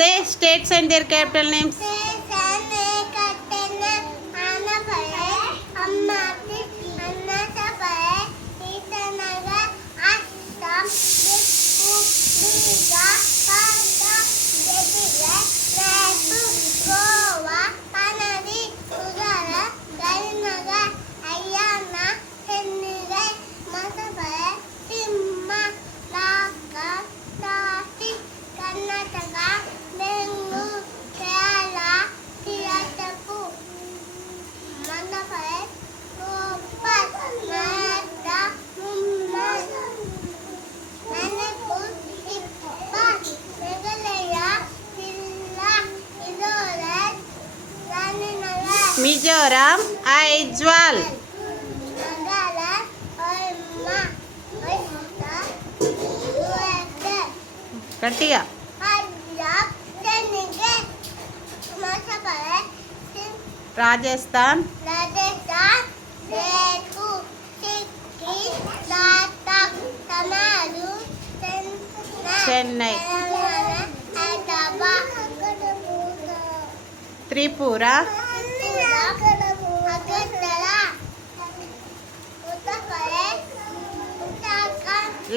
Say states and their capital names. Mizoram, Aizawl. Gatiga. Rajasthan. Chennai. Tripura.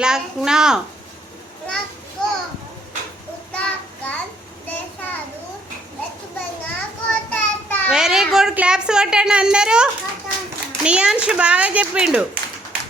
Lucknow. Very good claps కొట్టండి అందరూ. నియాన్ష్ బాగా చెప్పిండు.